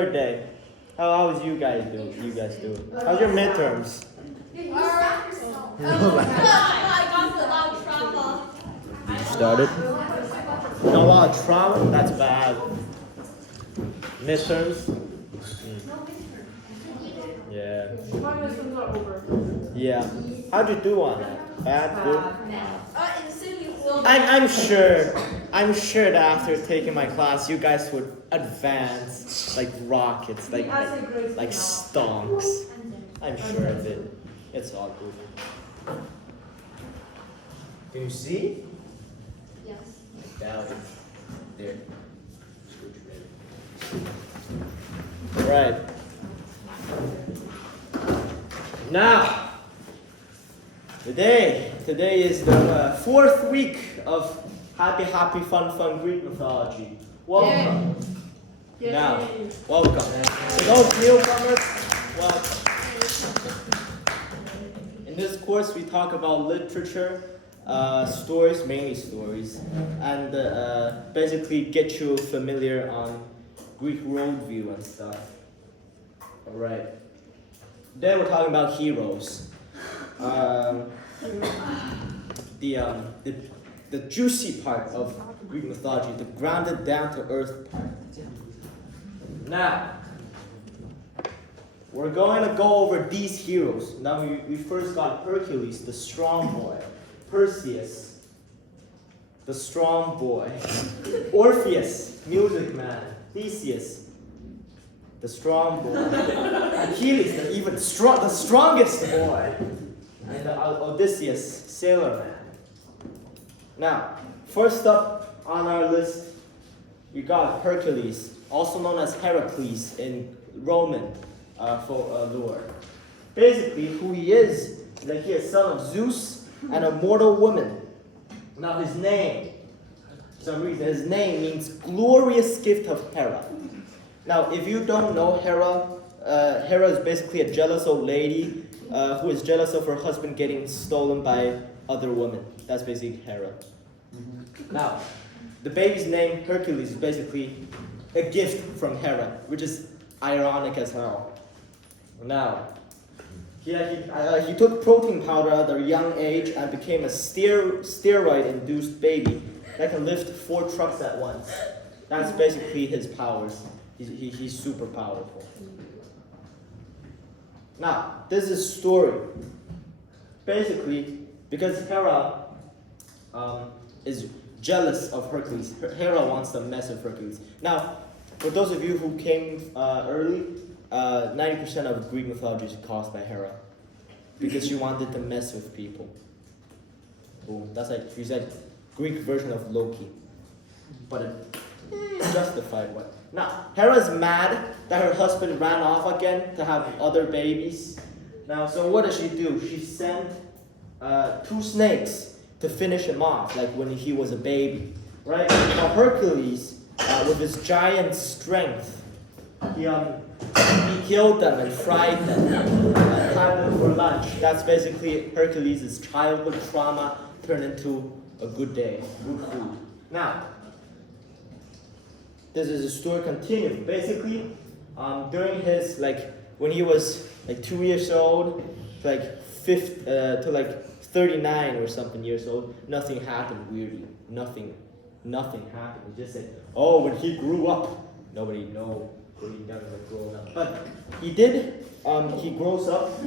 Third day. How was you guys doing? How's your midterms? I got a lot of trauma. You started? A lot of trauma? That's bad. Midterms? Yeah. My midterms are over. Yeah. How'd you do on that? Bad? Good? I'm sure that after taking my class, you guys would advance like rockets, like stonks. I'm sure of it. It's all good. Can you see? Yes. Down there. Right. Now, today is the fourth week of happy, fun Greek mythology. Welcome. Yay. Now, welcome. For those newcomers, welcome. In this course, we talk about literature, stories, mainly stories, and basically get you familiar on Greek worldview and stuff. All right. Today we're talking about heroes. The juicy part of Greek mythology, the grounded down to earth part. Now, we're going to go over these heroes. Now we first got Hercules, the strong boy. Perseus, the strong boy. Orpheus, music man. Theseus, the strong boy. Achilles, the strongest boy. And Odysseus, sailor man. Now, first up on our list, you got Hercules, also known as Heracles in Roman lore. Basically, who he is that he is son of Zeus and a mortal woman. Now, his name, for some reason, his name means glorious gift of Hera. Now, if you don't know Hera, Hera is basically a jealous old lady who is jealous of her husband getting stolen by other women. That's basically Hera. Now, the baby's name, Hercules, is basically a gift from Hera, which is ironic as hell. Now, he took protein powder at a young age and became a steroid-induced baby that can lift 4 trucks at once. That's basically his powers. He's super powerful. Now, this is a story. Basically, because Hera is jealous of Hercules. Hera wants to mess with Hercules. Now, for those of you who came early, 90% of Greek mythology is caused by Hera. Because she wanted to mess with people. Boom. That's like, she's like Greek version of Loki. But a justified one. Now, Hera's mad that her husband ran off again to have other babies. Now, so what does she do? She sent 2 snakes to finish him off, like when he was a baby, right? Now Hercules, with his giant strength, he killed them and fried them, and had them for lunch. That's basically Hercules' childhood trauma turned into a good day, good food. Now, this is a story continued. Basically, during his when he was 2 years old, to 39 or something years old, nothing happened weirdly. Nothing happened. He just said, oh, when he grew up, nobody know when he never grown up. But he did. He grows up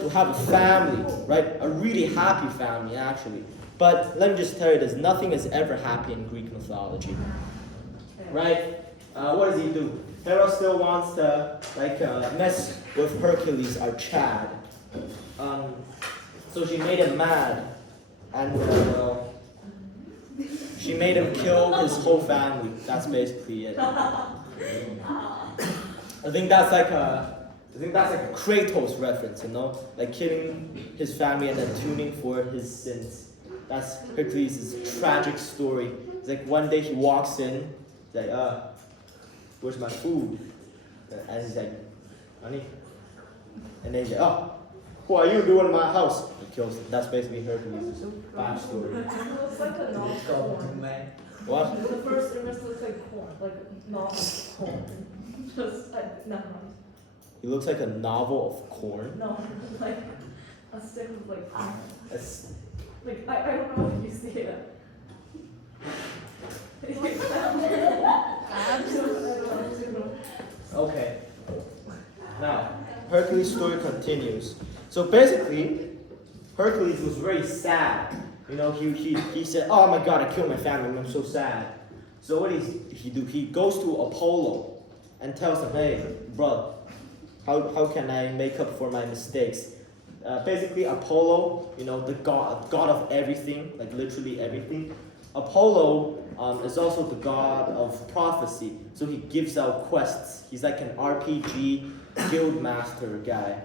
to have a family, right? A really happy family, actually. But let me just tell you this: nothing is ever happy in Greek mythology. Right? What does he do? Hera still wants to mess with Hercules, our Chad. So she made him mad, and she made him kill his whole family. That's basically it. I think that's like a Kratos reference, you know, like killing his family and then tuning for his sins. That's Hercules' tragic story. It's like one day he walks in. He's like, where's my food? And he's like, honey. And then he's like, oh, what are you doing in my house? He kills him. That's basically Hercules' backstory. It looks like a novel. What? The first image looks like corn, like not corn. Just, never mind. He looks like a novel of corn. No, like a stick of like, It's- like I don't know if you see it. Okay. Now, Hercules' story continues. So basically, Hercules was very sad. You know, he said, "Oh my God, I killed my family. I'm so sad." So what he do? He goes to Apollo and tells him, "Hey, bro, how can I make up for my mistakes?" Basically, Apollo, you know, the god of everything, like literally everything. Apollo is also the god of prophecy, so he gives out quests. He's like an RPG guild master guy.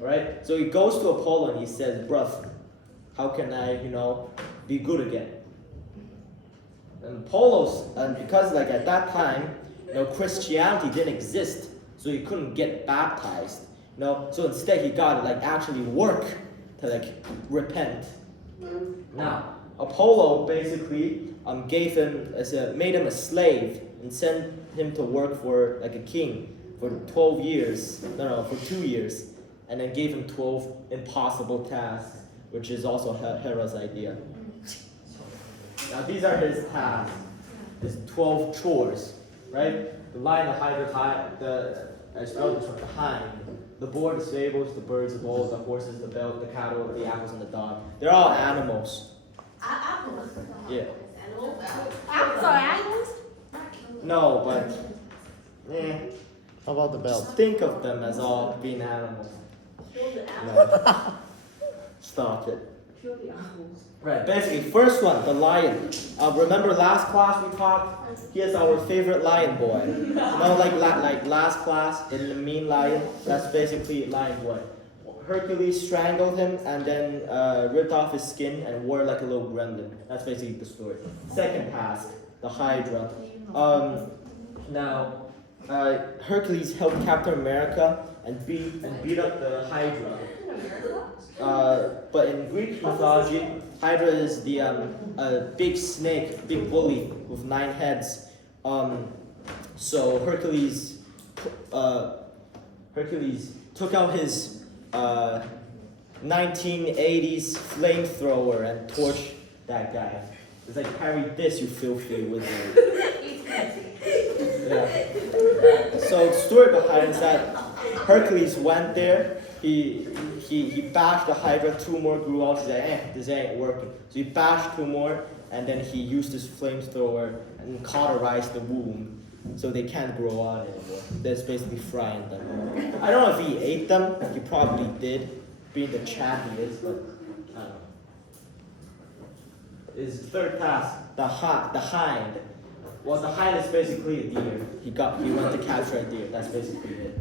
Alright? So he goes to Apollo and he says, "Bruh, how can I, you know, be good again?" And because like at that time, you know, Christianity didn't exist, so he couldn't get baptized. You know, so instead he got like actually work to like repent. Now, Apollo basically made him a slave and sent him to work for like a king for 12 years. No, for 2 years, and then gave him 12 impossible tasks, which is also Hera's idea. Now these are his tasks, his 12 chores, right? The lion, the hydra, the hind, the boar, the stables, the birds, the bulls, the horses, the belt, the cattle, the apples, and the dog. They're all animals. Apples. Yeah. Apples are animals? No, but How about the just belt? think of them as all being animals. Kill the apples. No. Stop it. Kill the apples. Right, basically, first one, the lion. Remember last class we talked? Here's our favorite lion boy. You know, like last class, the mean lion. That's basically lion boy. Hercules strangled him and then ripped off his skin and wore like a little gremlin. That's basically the story. Second task, the Hydra. Now, Hercules helped Captain America and beat up the Hydra. But in Greek mythology, Hydra is the big snake, big bully with 9 heads. So Hercules took out his 1980s flamethrower and torched that guy. It's like, "Carry this, you filthy wizard." Yeah. So the story behind is that Hercules went there. He bashed the Hydra, 2 more grew out. He's like, this ain't working. So he bashed 2 more, and then he used his flamethrower and cauterized the wound, so they can't grow out anymore. That's basically frying them. I don't know if he ate them. He probably did, being the chap he is, but I don't know. His third task, the hind. Well, the hind is basically a deer. He went to capture a deer. That's basically it.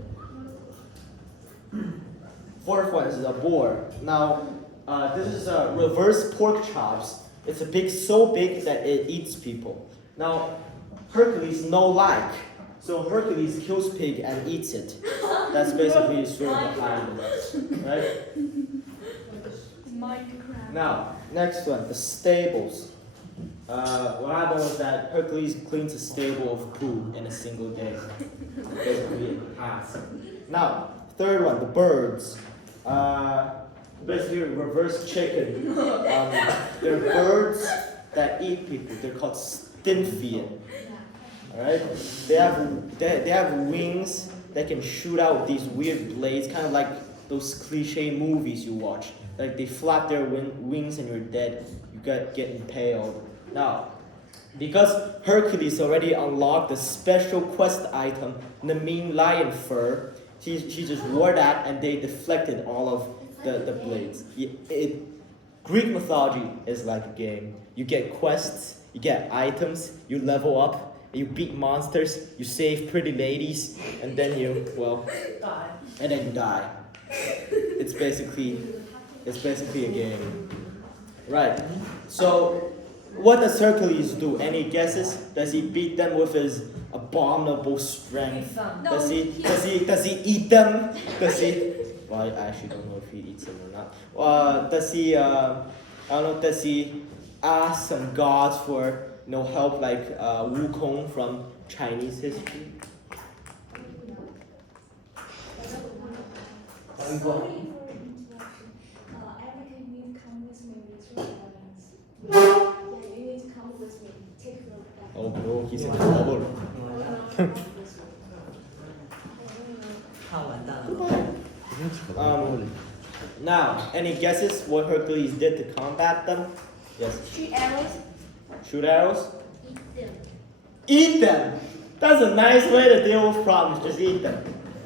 Fourth one is a boar. Now, this is a reverse pork chops. It's so big that it eats people. Now, Hercules no like, so Hercules kills pig and eats it. That's basically the story behind it, right? Minecraft. Now, next one, the stables. What happened was that Hercules cleans a stable of poo in a single day. Basically, a task. Now, third one, the birds. Basically, reverse chicken. They're birds that eat people. They're called Stymphian. All right. They have wings that can shoot out these weird blades, kind of like those cliche movies you watch. Like they flap their wings and you're dead. You get impaled. Now, because Hercules already unlocked the special quest item, the mean lion fur, she just wore that and they deflected all of the blades. Greek mythology is like a game. You get quests, you get items, you level up, you beat monsters, you save pretty ladies, and then you die. It's basically a game. Right. So what does Hercules do? Any guesses? Does he beat them with his abominable strength? Does he eat them? Does he? Well, I actually don't know if he eats them or not. Does he? I don't know. Does he ask some gods for help, like Wukong from Chinese history? Sorry for interruption. Erica, you need to come with me. It's really evidence. Yeah, you need to come with me. Take a look back. Oh bro, he's in trouble. 他完蛋了。 Now, any guesses what Hercules did to combat them? Yes. Shoot arrows. Shoot arrows? Eat them. Eat them! That's a nice way to deal with problems, just eat them.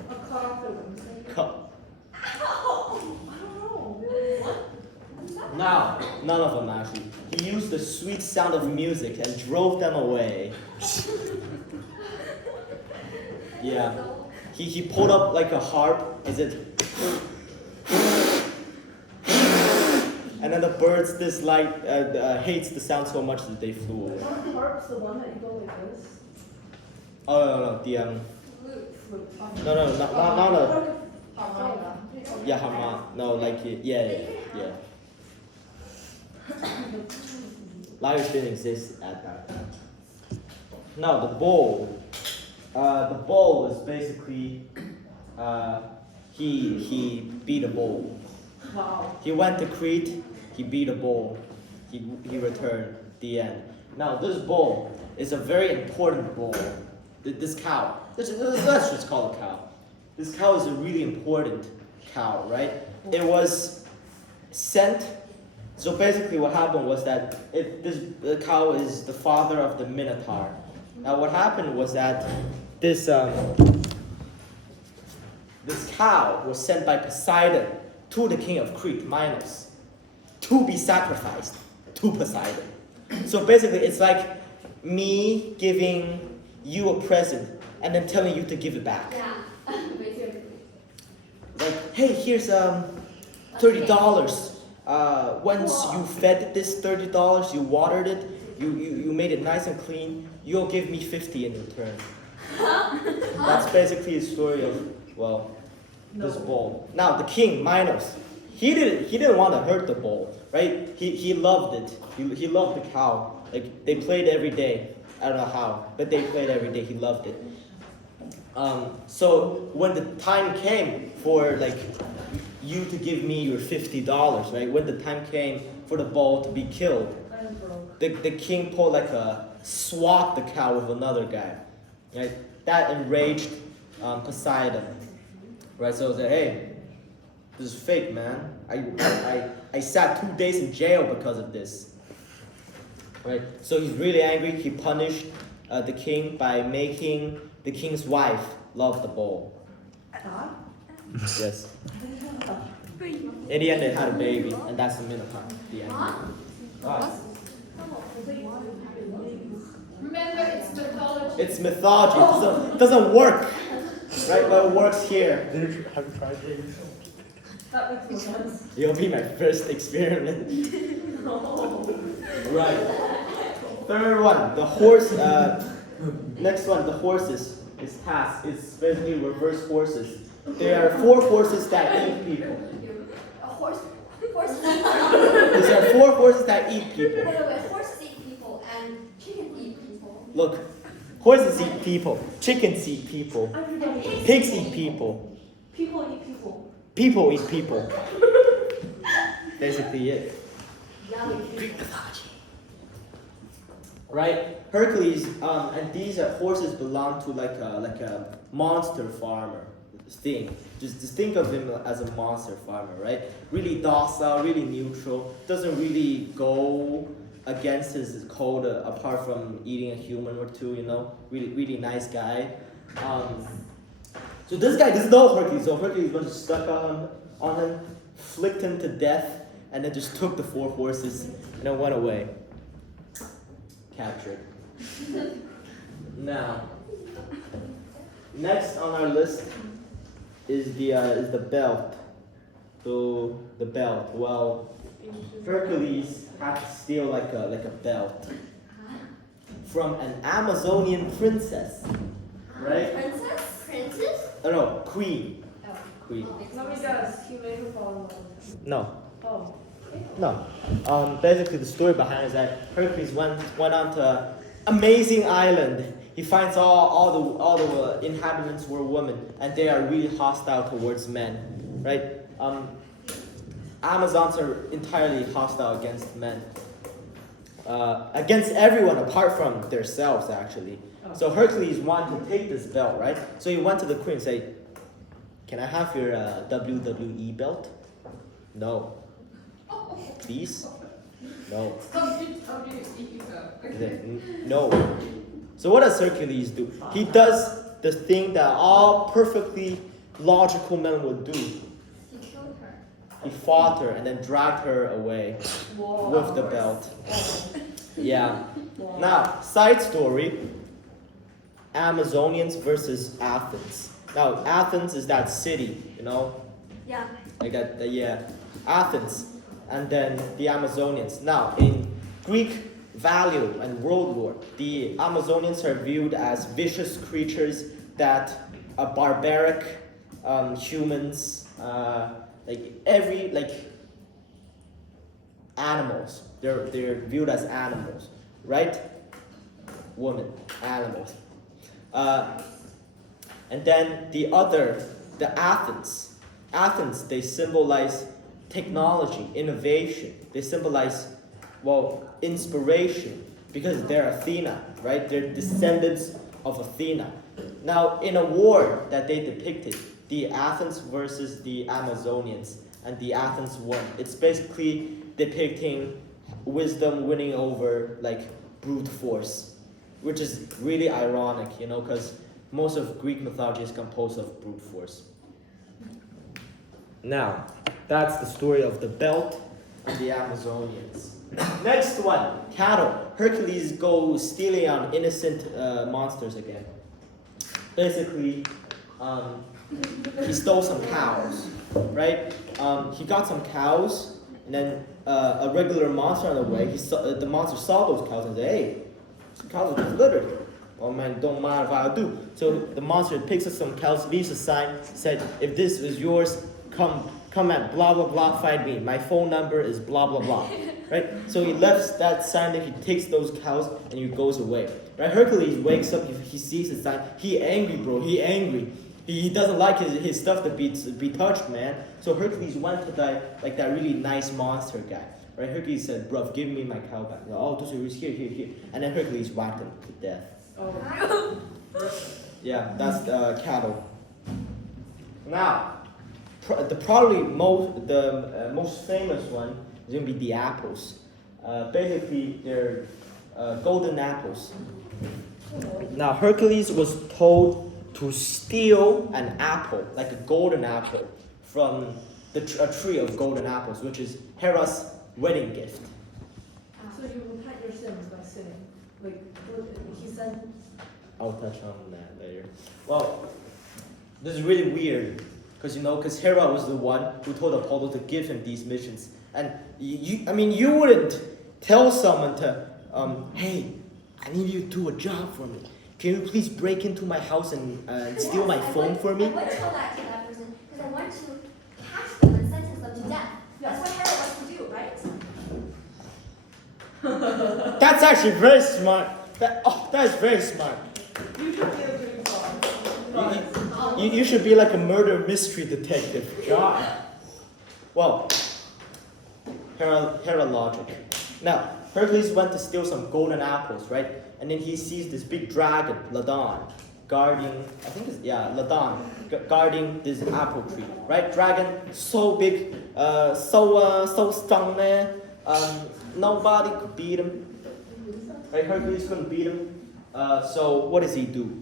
A cut off their wings. Maybe? Co- I don't know. What? Now, none of them actually. He used the sweet sound of music and drove them away. Yeah. He pulled up like a harp. Is it? And then the birds dislike, hates the sound so much that they flew away. One of the harps, the one that you go like this. Oh no, the Flute. not a Harmonica. yeah, no, like yeah. Lyres didn't exist at that time. Now the bowl was basically he beat a bull. Wow. He went to Crete, he beat a bull, he returned, the end. Now this bull is a very important bull. This cow, let's just call it cow. This cow is a really important cow, right? It was sent. So basically, what happened was that the cow is the father of the Minotaur. Now, what happened was that this cow was sent by Poseidon to the king of Crete, Minos, to be sacrificed to Poseidon. So basically, it's like me giving you a present and then telling you to give it back. Yeah. Basically. Like, hey, here's $30. Once you fed this $30, you watered it, you made it nice and clean, you'll give me 50 in return. That's basically the story of, well, this bull. Now the king, Minos, he didn't want to hurt the bull, right? He loved it. He loved the cow. Like they played every day. I don't know how, but they played every day. He loved it. So when the time came for like you to give me your $50, right? When the time came for the bull to be killed, I'm broke. the king pulled like swapped the cow with another guy, right? That enraged Poseidon, right? So he said, hey, this is fake, man. I sat 2 days in jail because of this, right? So he's really angry. He punished the king by making the king's wife love the bull. Huh? Yes. In the end, they had a baby, and that's the Minotaur. The end. Right. Remember, it's mythology. It's mythology. It doesn't work, right? But it works here. Have you tried it? That makes no sense. It'll be my first experiment. Right. Third one, the horse. Next one, the horses. Is task. It's basically reverse horses. There are 4 horses that eat people. A horse. Horses. There are 4 horses that eat people. By the way, horses eat people and chickens eat people. Look, horses eat people. Chickens eat people. Everybody. Pigs eat people. People eat people. People eat people. Basically it. Yummy. Right? Hercules, and these horses belong to like a monster farmer thing. Just think of him as a monster farmer, right? Really docile, really neutral, doesn't really go against his code apart from eating a human or two, you know? Really nice guy. So this guy doesn't know Hercules, so Hercules was just stuck on him, flicked him to death, and then just took the 4 horses and then went away. Captured. Now, next on our list is the belt. So the belt. Well, Hercules had to steal like a belt from an Amazonian princess, right? Princess? Oh no, queen. Oh. Queen. Let me guess. He made her fall in love with him. No. Oh. No. Basically, the story behind it is that Hercules went on to an amazing island. He finds all the inhabitants were women, and they are really hostile towards men. right? Amazons are entirely hostile against men. Against everyone apart from themselves, actually. So Hercules wanted to take this belt, right? So he went to the queen and said, "Can I have your WWE belt?" "No." "Please?" "No." He said, "No." So what does Hercules do? He does the thing that all perfectly logical men would do. He killed her. He fought her and then dragged her away with the belt. Yeah. Now, side story. Amazonians versus Athens. Now, Athens is that city, you know? Yeah. Like that, yeah. Athens. And then the Amazonians. Now, in Greek value and world war, the Amazonians are viewed as vicious creatures that are barbaric humans, animals. They're viewed as animals, right? Women, animals. And then the Athens. Athens, they symbolize technology, innovation. They symbolize, inspiration, because they're Athena, right? They're descendants of Athena. Now, in a war that they depicted, the Athens versus the Amazonians, and the Athens won. It's basically depicting wisdom winning over brute force, which is really ironic, because most of Greek mythology is composed of brute force. Now, that's the story of the belt and the Amazonians. Next one, cattle. Hercules goes stealing on innocent monsters again. Basically, he stole some cows, right? He got some cows, and then a regular monster on the way. The monster saw those cows and said, "Hey, some cows are littered. Oh man, don't mind if I do." So the monster picks up some cows, leaves a sign, said, "If this is yours, come at blah blah blah, find me. My phone number is blah blah blah." Right? So he left that sign there, he takes those cows and he goes away. Right? Hercules wakes up, he sees the sign, he angry, bro, he angry. He doesn't like his stuff to be touched, man. So Hercules went to that really nice monster guy. Right? Hercules said, "Bro, give me my cow back." "Oh, those are here. And then Hercules whacked him to death. Oh. Yeah, that's cattle. Now, probably most famous one is gonna be the apples. Basically, they're golden apples. Now, Hercules was told to steal an apple, like a golden apple, from a tree of golden apples, which is Hera's wedding gift. So you repent your sins by sinning. He said. I'll touch on that later. Well, this is really weird, because Hera was the one who told Apollo to give him these missions. And you wouldn't tell someone to, "Hey, I need you to do a job for me. Can you please break into my house and steal my phone for me?" I would tell that to that person because I want to catch them and sentence them to death. That's what Hera wants to do, right? That's actually very smart. That is very smart. You should be a Greek god. You should be like a murder mystery detective. God. Well, Hera logic. Now, Hercules went to steal some golden apples, right? And then he sees this big dragon, Ladon, guarding this apple tree, right? Dragon, so big, so strong, man. Nobody could beat him. Right? Hercules couldn't beat him. So what does he do?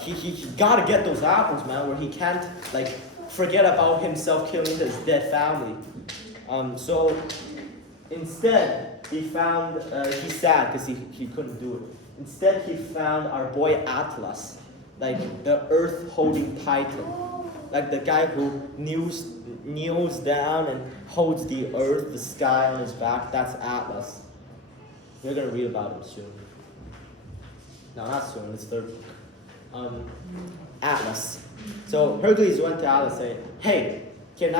He gotta get those apples, man, where he can't forget about himself killing his dead family. So instead he's sad because he couldn't do it. Instead he found our boy Atlas, the earth holding titan, the guy who kneels down and holds the earth, the sky on his back. That's Atlas. You're gonna read about him soon. No, not soon. It's third book. Atlas. So Hercules went to Atlas and said, "Hey, can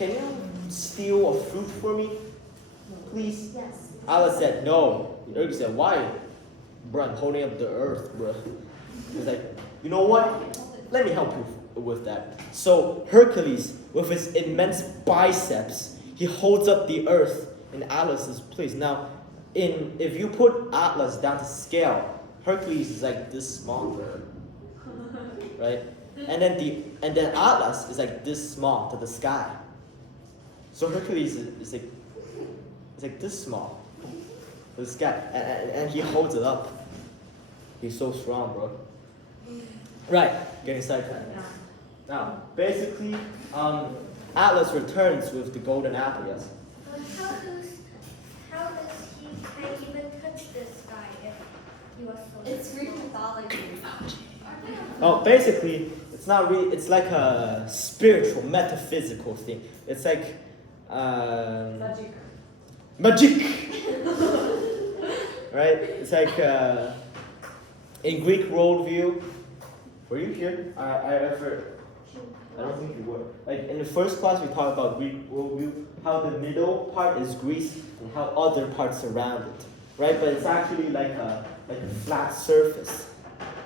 you steal a fruit for me, please?" Yes. Atlas said, "No." Hercules said, "Why?" "Bro, I'm holding up the earth, bro." He's like, "You know what? Let me help you. with that. So Hercules, with his immense biceps, he holds up the earth in Atlas's place. Now, if you put Atlas down to scale, Hercules is like this small, right? And then Atlas is like this small to the sky. So Hercules is like this small to the sky, and he holds it up. He's so strong, bro. Right, getting sidetracked. Now, basically, Atlas returns with the golden apple. Yes. But how does he can't even touch this guy if he was so It's Greek mythology. Oh, basically, it's not really. It's like a spiritual, metaphysical thing. It's like magic, right? It's like in Greek worldview. Were you here? I don't think you were. Like in the first class, we talked about Greek worldview, how the middle part is Greece and how other parts surround it, right? But it's actually like a flat surface,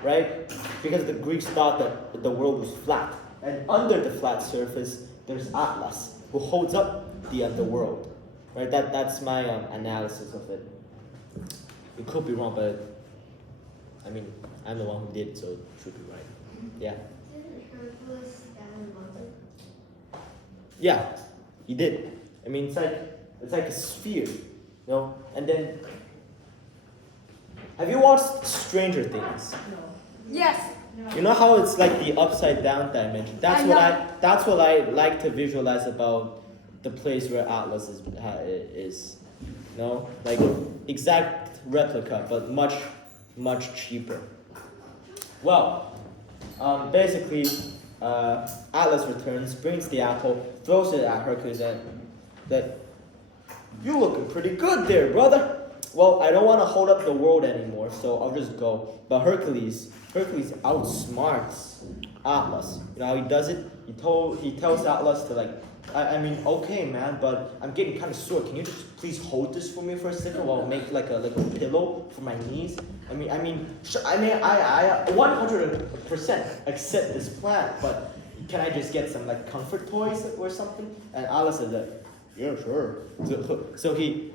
right? Because the Greeks thought that the world was flat, and under the flat surface, there's Atlas, who holds up the underworld, right? That's my analysis of it. It could be wrong, but I mean, I'm the one who did it, so it should be right. Yeah. Didn't Hercules stand in London? Yeah, he did. I mean, it's like a sphere, you know. And then, have you watched Stranger Things? No. Yes. You know how it's like the upside down dimension. That's what I like to visualize about the place where Atlas is. You know, like exact replica, but much cheaper. Well, basically, Atlas returns, brings the apple, throws it at Hercules, and that you looking pretty good there, brother. Well, I don't want to hold up the world anymore, so I'll just go. But Hercules outsmarts Atlas. You know how he does it? He tells Atlas to like, I mean, okay, man, but I'm getting kind of sore. Can you just please hold this for me for a second while I make like a pillow for my knees? I 100% accept this plan, but can I just get some like comfort toys or something? And Atlas says that, yeah, sure. So he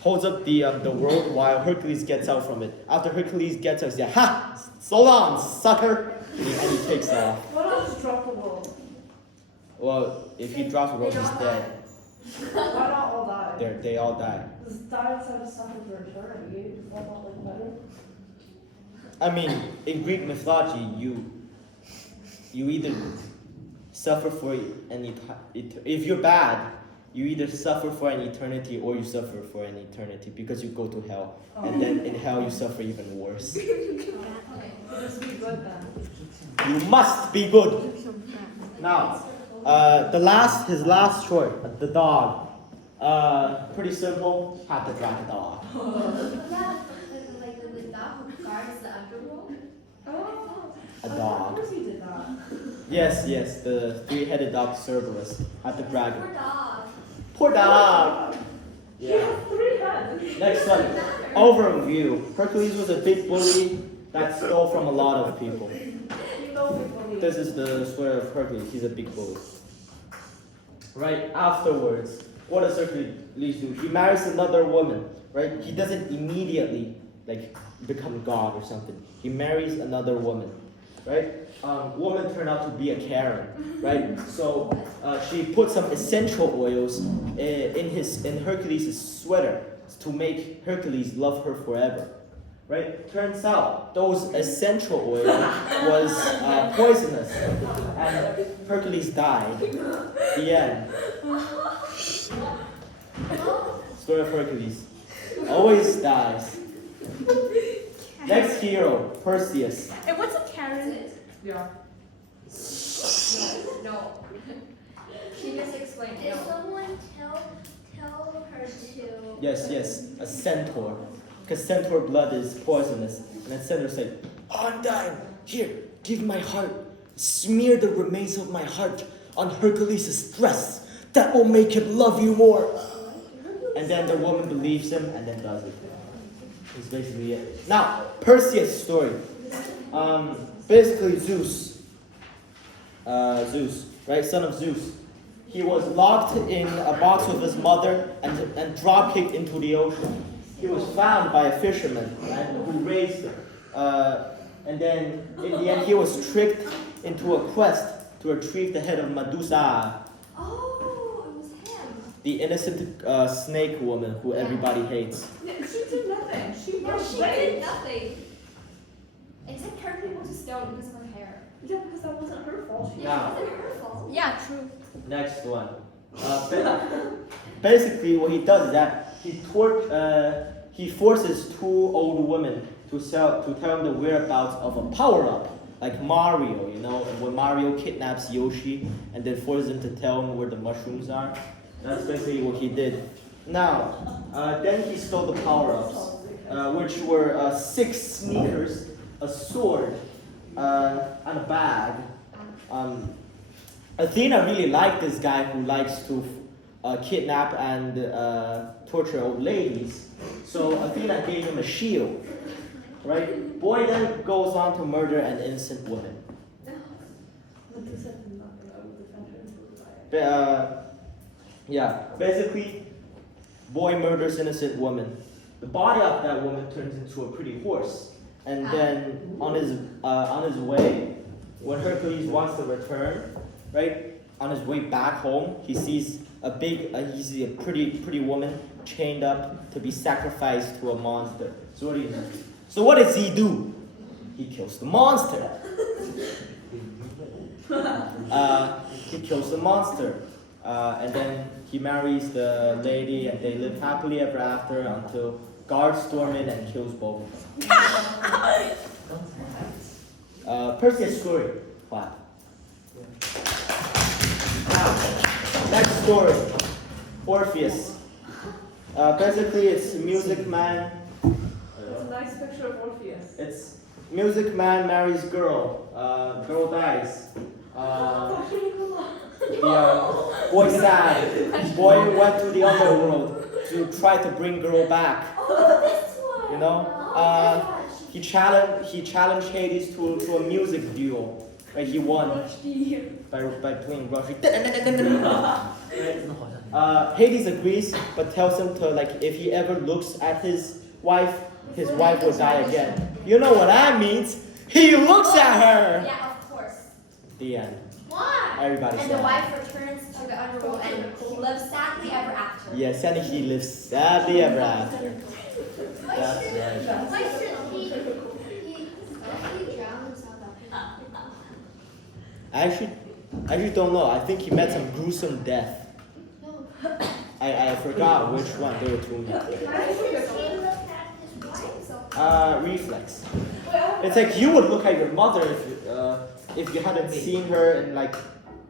holds up the world while Hercules gets out from it. After Hercules gets out, he's like, ha! So long, sucker! And he takes off. What else drop the world? Well, if he drops the world, he's dead. Why not all die? They all die. Just die inside of suffer for eternity. Why not like better? I mean, in Greek mythology, you either suffer for if you're bad, you either suffer for an eternity or you suffer for an eternity because you go to hell. And then in hell you suffer even worse. Just be good then. You must be good. Now, his last choice, the dog. Pretty simple. Had to drag a dog. Yeah, like the dog who guards the underworld. Oh. A dog. Of course he did that. Yes, the three-headed dog Cerberus had to drag Poor it. dog. Poor dog. He Yeah. has 3 heads. Next one. Overview. Hercules was a big bully that stole from a lot of people. You know people. This is the story of Hercules. He's a big bully. Right afterwards, what does Hercules do? He marries another woman. Right? He doesn't immediately like become God or something. He marries another woman. Right? Woman turned out to be a Karen. Right? So she put some essential oils in Hercules' sweater to make Hercules love her forever. Right? Turns out those essential oil was poisonous, and Hercules died. The end. Story of Hercules. Always dies. Next hero, Perseus. And what's a Karen? Yeah. No. She just explained. Did No. someone tell her to? Yes, a centaur. Because centaur blood is poisonous. And then centaur said, oh, I'm dying. Here, give my heart. Smear the remains of my heart on Hercules' dress. That will make him love you more. And then the woman believes him and then does it. That's basically it. Now, Perseus' story. Basically, Zeus Zeus, right? Son of Zeus. He was locked in a box with his mother and drop kicked into the ocean. He was found by a fisherman, right, who raised him. And then in the end, he was tricked into a quest to retrieve the head of Medusa, Oh, it was him. the innocent snake woman who everybody hates. Yeah, she did nothing. She Yeah, was she did raped. nothing. Except turn people to stone because of her hair. Yeah, because that wasn't her fault. She Now, It wasn't her fault. Yeah, true. next one. Basically, what he does is that he forces two old women to tell him the whereabouts of a power-up, like Mario, you know, when Mario kidnaps Yoshi and then forces him to tell him where the mushrooms are. That's basically what he did. Now, then he stole the power-ups, which were 6 sneakers, a sword, and a bag. Athena really liked this guy who likes to kidnap and torture old ladies. So Athena gave him a shield, right? Boy then goes on to murder an innocent woman. Medusa did nothing. I would defend her and prove it. Yeah, basically, boy murders innocent woman. The body of that woman turns into a pretty horse. And then on his way, when Hercules wants to return, right, on his way back home, he sees a pretty woman chained up to be sacrificed to a monster. So what does he do? He kills the monster. He kills the monster. And then he marries the lady and they live happily ever after until guards storm in and kills both of them. Perseus' story. What? Now, next story. Orpheus. Basically, it's Music Man. It's a nice picture of Orpheus. It's Music Man marries girl. Girl dies. Boy sad. Boy went to the underworld to try to bring girl back. Oh, this one. You know, he challenged Hades to a music duel. Right, he won by playing Rush. Hades agrees, but tells him to if he ever looks at his wife will die again. You know what that means? He looks at her. Yeah, of course. The end. Why? Everybody's And the sad. wife returns to the underworld and he lives sadly ever after. Yes, and he lives sadly ever after. Why That's should, right. why should he drown himself I actually don't know. I think he met some gruesome death. No. I forgot which one. There were two. Why should he look at his wife? Reflex. It's like you would look at your mother if you hadn't seen her in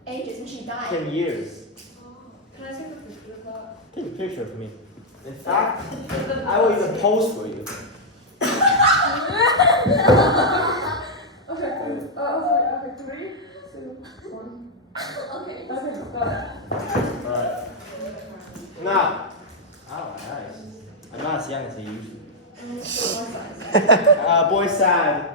Ages and she died. 10 years. Can I take a picture of that? Take a picture of me. In fact, I will even pose for you. Okay, 3, 2, 1. Okay. Okay, got it. Alright. Now. Oh, nice. I'm not as young as I used to. So my size. Boy sad.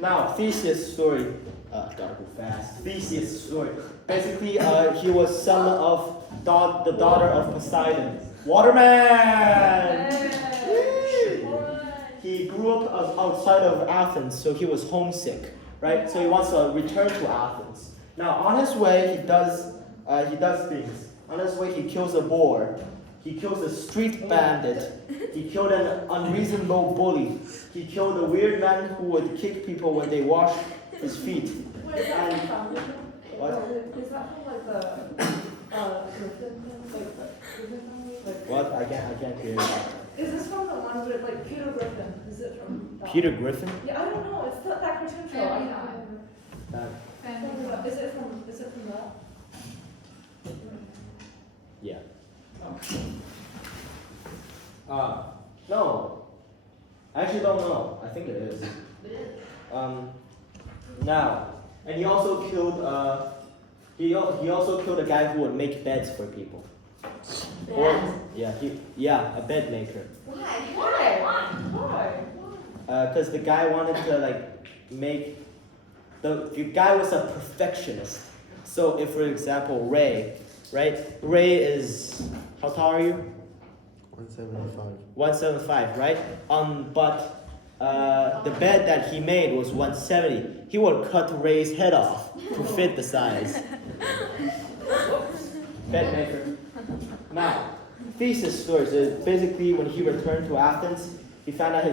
Now, Theseus' story. Gotta go fast. Theseus' story. Basically, he was son of the daughter of Poseidon. Waterman! He grew up outside of Athens, so he was homesick, right? So he wants to return to Athens. Now, on his way, he does things. On his way, he kills a boar. He kills a street bandit. He killed an unreasonable bully. He killed a weird man who would kick people when they wash his feet. Where is that from? What? Is that from the Griffin? Like, What? I can't hear you. is this from the one with Peter Griffin? Is it from that? Peter Griffin? Yeah, I don't know. It's that cartoon show. I can't remember. Uh, Is it from that? yeah. Oh. No. I actually don't know. I think it is. Now, and he also killed he also killed a guy who would make beds for people. A bed maker. Why? Because the guy wanted to make the guy was a perfectionist. So if, for example, Ray, right? Ray is, how tall are you? 175. 175, right? But the bed that he made was 170. He would cut Ray's head off to fit the size. Bed maker. Now, Theseus' story. So basically, when he returned to Athens, he found out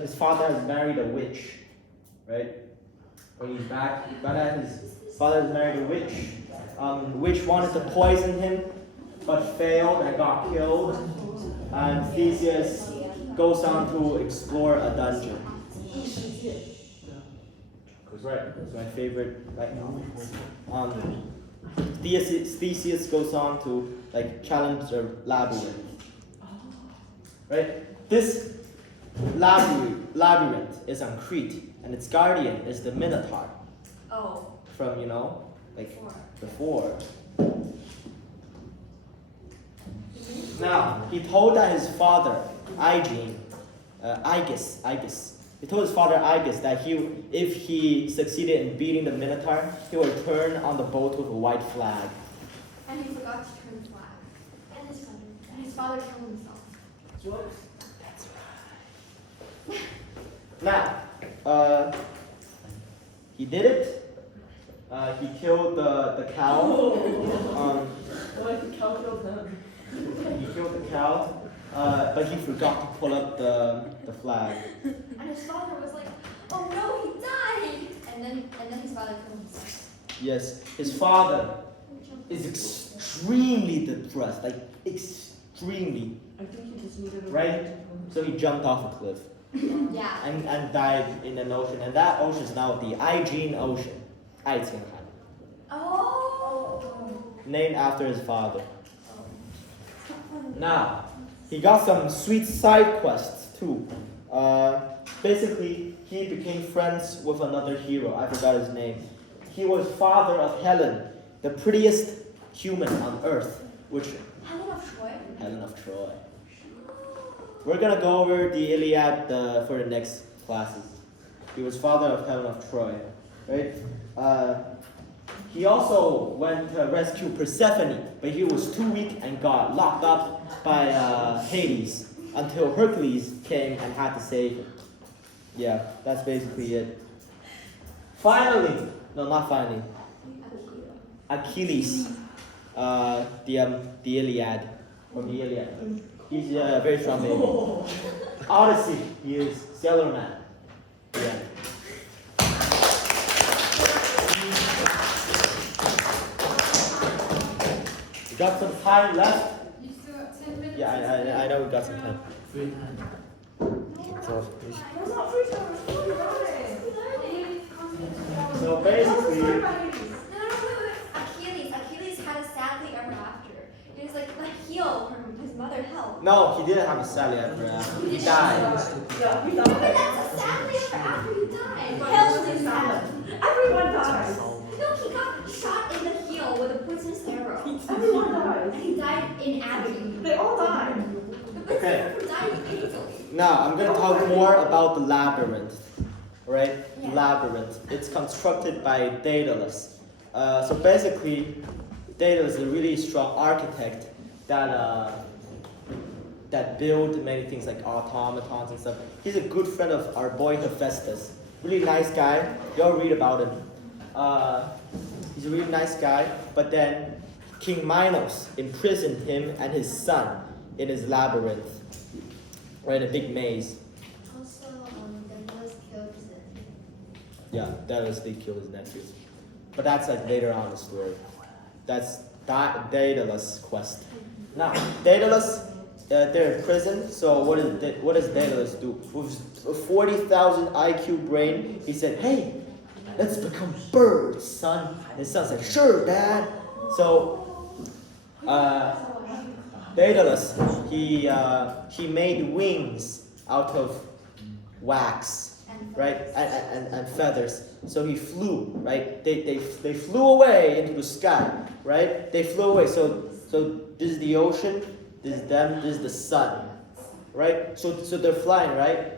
his father has married a witch, right? When he's back, he found out his father has married a witch. Witch wanted to poison him, but failed and got killed. And Theseus goes on to explore a dungeon. That's right. That's my favorite. Theseus goes on to challenge the labyrinth. Right. This labyrinth is on Crete, and its guardian is the Minotaur. Oh. From before. Now, he told that his father, Aegus, he told his father Aegus that if he succeeded in beating the Minotaur, he would turn on the boat with a white flag. And he forgot to turn the flag. And his father. And his father killed himself. That's right. Now, he did it. He killed the cow. Why did the cow kill him? He killed the cow, but he forgot to pull up the flag. And his father was like, oh no, he died! And then his father killed himself. Yes, his father is extremely depressed, extremely, I think he just needed a right? So he jumped off a cliff Yeah. and died in an ocean, and that ocean is now the Aegean Ocean, 爱琴海, Oh. named after his father. Now, he got some sweet side quests too. Basically, he became friends with another hero. I forgot his name. He was father of Helen, the prettiest human on earth, which Helen of Troy? Helen of Troy. We're gonna go over the Iliad for the next classes. He was father of Helen of Troy, right? He also went to rescue Persephone, but he was too weak and got locked up by Hades until Hercules came and had to save him. Yeah, that's basically it. Finally, no, not finally. Achilles, the Iliad, from the Iliad. He's a very strong baby. Odyssey, he is Sailor Man. Yeah. We got some time left. You still have 10 minutes? Yeah, I know we got some time. Free time. So, That's not free time, it's free learning. So Tell basically, the story about Hades. No, wait. Achilles had a sadly ever after. It was like the heel from his mother held. no, he didn't have a Sally ever after. He died. Yeah, we But died. that's a sadly ever after he died. Held his sad. Everyone dies. No, he got shot in the heel with a poisonous arrow. Everyone And dies. he died in agony. They all died. But Okay. who died easily. Now I'm gonna talk more about the labyrinth, right? Yeah. Labyrinth. It's constructed by Daedalus. So basically, Daedalus is a really strong architect that built many things like automatons and stuff. He's a good friend of our boy Hephaestus. Really nice guy. You all read about him. He's a really nice guy. But then King Minos imprisoned him and his son in his labyrinth, right? A big maze. Also, Daedalus killed his nephew. Yeah, Daedalus did kill his nephew. But that's later on in the story. That's Daedalus' quest. Now, Daedalus, they're in prison. So what does Daedalus do? With a 40,000 IQ brain, he said, "Hey, let's become birds, son." And his son said, "Sure, Dad." So Daedalus, he made wings out of wax, right, and feathers. So he flew, right? They flew away into the sky, right? They flew away. So this is the ocean, this is them, this is the sun, right? So they're flying, right?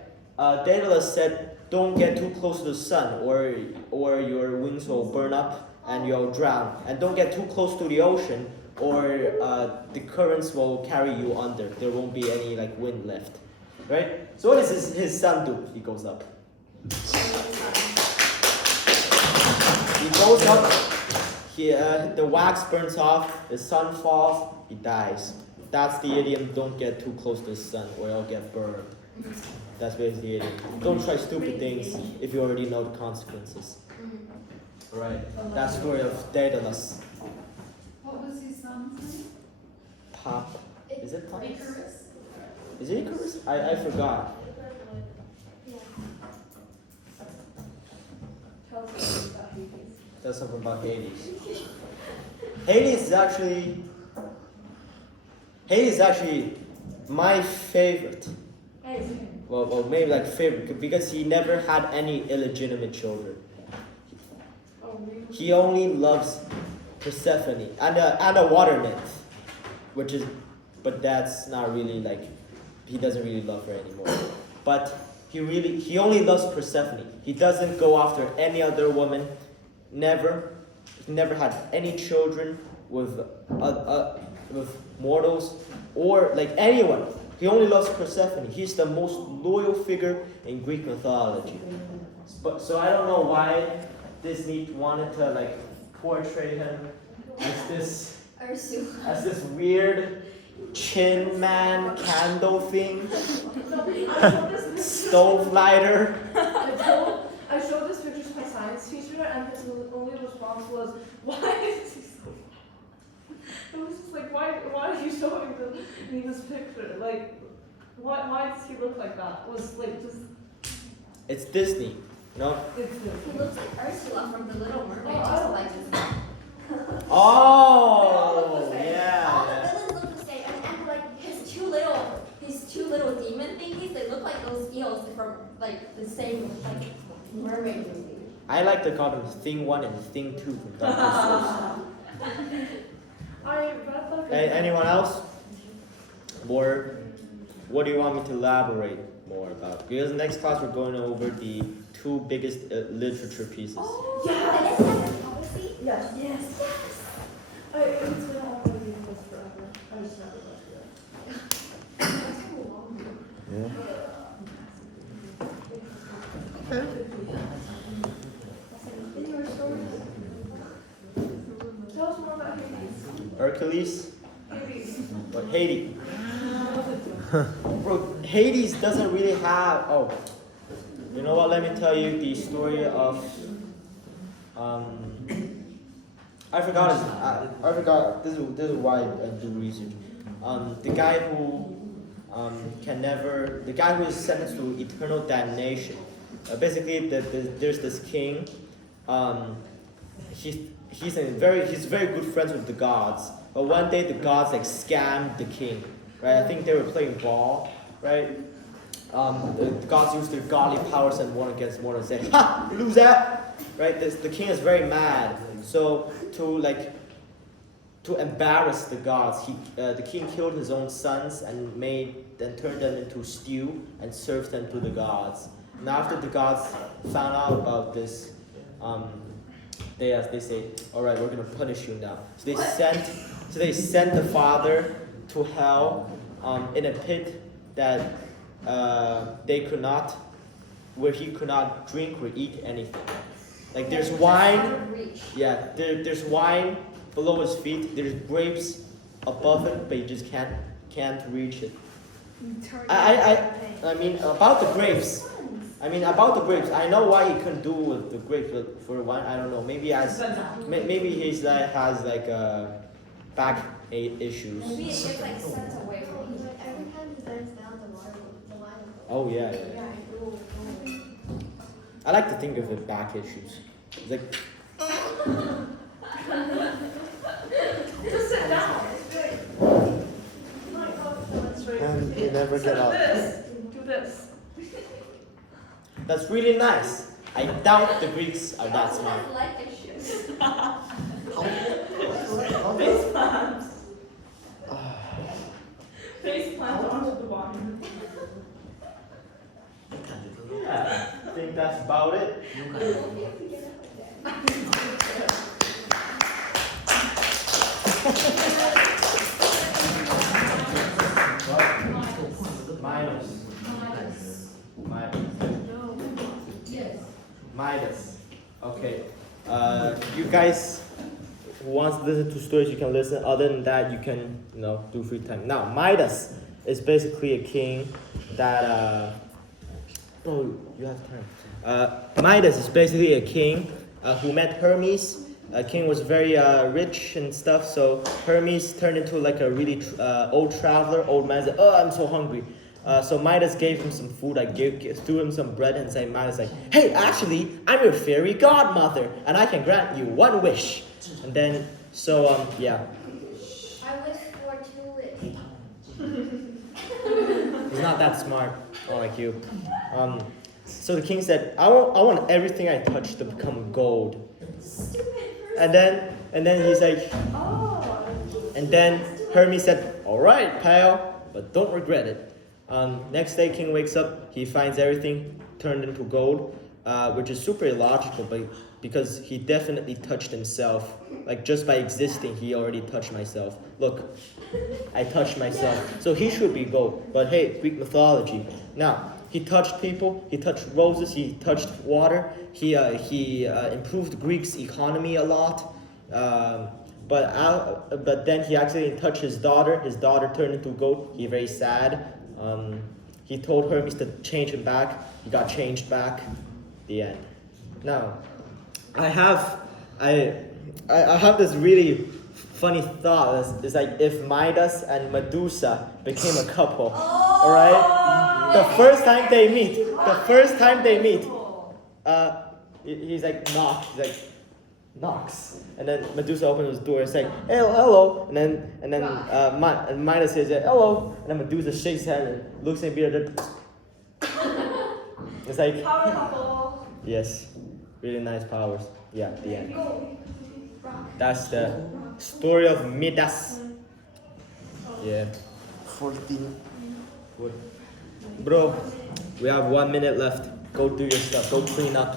Daedalus said, "Don't get too close to the sun, or your wings will burn up and you'll drown. And don't get too close to the ocean, or the currents will carry you under. There won't be any like wind left, right? So what does his son do? He goes up. He goes up. The wax burns off. The sun falls. He dies. That's the idiom. Don't get too close to the sun, or you'll get burned. That's basically the idiom. Don't try stupid things if you already know the consequences. Right. That's the story of Daedalus. What was his son's name? Pop. Is it Pop? Icarus? Is it Icarus? I forgot. Tell us about Hades. That's something about Hades. Hades is actually my favorite. Well, maybe like favorite because he never had any illegitimate children. Oh, really? He only loves Persephone and a water nymph, but that's not really like, he doesn't really love her anymore. But he only loves Persephone. He doesn't go after any other woman. Never. He never had any children with mortals or like anyone. He only loves Persephone. He's the most loyal figure in Greek mythology. So I don't know why Disney wanted to like portray him as this weird chin man candle thing, stove lighter. I showed this picture to my science teacher, and his only response was, "Why is he so?" It was just like, why are you showing me this picture? Like, why does he look like that? It was like just. It's Disney, no? It's He looks like Ursula from The Little Mermaid, Oh, just like this. Oh, All the yeah. villains look the same, and like his two little demon thingies, they look like those eels from like the same like mermaid movie. I like to call them Thing 1 and Thing 2 from Doctor I read like. Anyone else? Or what do you want me to elaborate more about? Because next class we're going over the 2 biggest literature pieces. Oh, Yes. and it's like a policy. Yes. It's been all my reading this forever. I just never read it. Yeah. Tell us more about Hades. Hercules? Hades. What, Hades? Bro, Hades doesn't really have. Oh, you know what? Let me tell you the story of. I forgot. I forgot. This is why I do research. The guy who the guy who is sentenced to eternal damnation. Basically, there's this king. He's very good friends with the gods. But one day the gods like scammed the king, right? I think they were playing ball, right? The gods used their godly powers and one against one and said, "Ha, loser!" Right? The king is very mad. So to embarrass the gods, the king killed his own sons and turned them into stew and served them to the gods. And after the gods found out about this, they say, "All right, we're gonna punish you now." So they sent the father to hell in a pit that where he could not drink or eat anything. Like there's wine, yeah, there's wine below his feet. There's grapes above him, but he just can't reach it. I mean about the grapes. I know why he couldn't do with the grapes, but for wine, I don't know. Maybe he's like has like back issues. Maybe it gets like sent away from him. Every time he bends down, the wine will Oh yeah. I like to think of it back issues. It's like Just sit down. And you never get up. Do this. that's really nice. I doubt the Greeks are that smart. Has life issues. Face plants. Face plants onto the water. Yeah, I think that's about it. Midas. Midas. Okay. You guys who wants to listen to stories, you can listen. Other than that, you can, do free time. Now, Midas is basically a king that. Oh, you have time. Midas is basically a king who met Hermes. King was very rich and stuff, so Hermes turned into like a really old traveler. Old man said, "Oh, I'm so hungry." So Midas gave him some food. Threw him some bread and said, Midas like, "Hey, actually, I'm your fairy godmother, and I can grant you one wish." And then, yeah. I wish for 2 lips. He's not that smart, not like you. So the king said, I want everything I touch to become gold." And then he's like, and then Hermes said, "All right, pal, but don't regret it." Next day, king wakes up, he finds everything turned into gold, which is super illogical, but because he definitely touched himself. Like just by existing, he already touched myself. Look, I touched myself. So he should be gold. But hey, Greek mythology. Now, he touched people, he touched roses, he touched water, he improved Greek's economy a lot. But then he accidentally touched his daughter. His daughter turned into gold. He very sad. He told Hermes to change him back. He got changed back. The end. Now, I have this really funny thought. It's like if Midas and Medusa became a couple. All right. The first time they meet. He's like knock. He's like knocks, and then Medusa opens his door and says, "Hey, hello," and then Midas says, "Hello," and then Medusa shakes his hand and looks at Peter. It's like Power couple. yes, really nice powers. Yeah, the end. That's the story of Midas. Yeah. 14. Good. Bro, we have 1 minute left. Go do your stuff. Go clean up.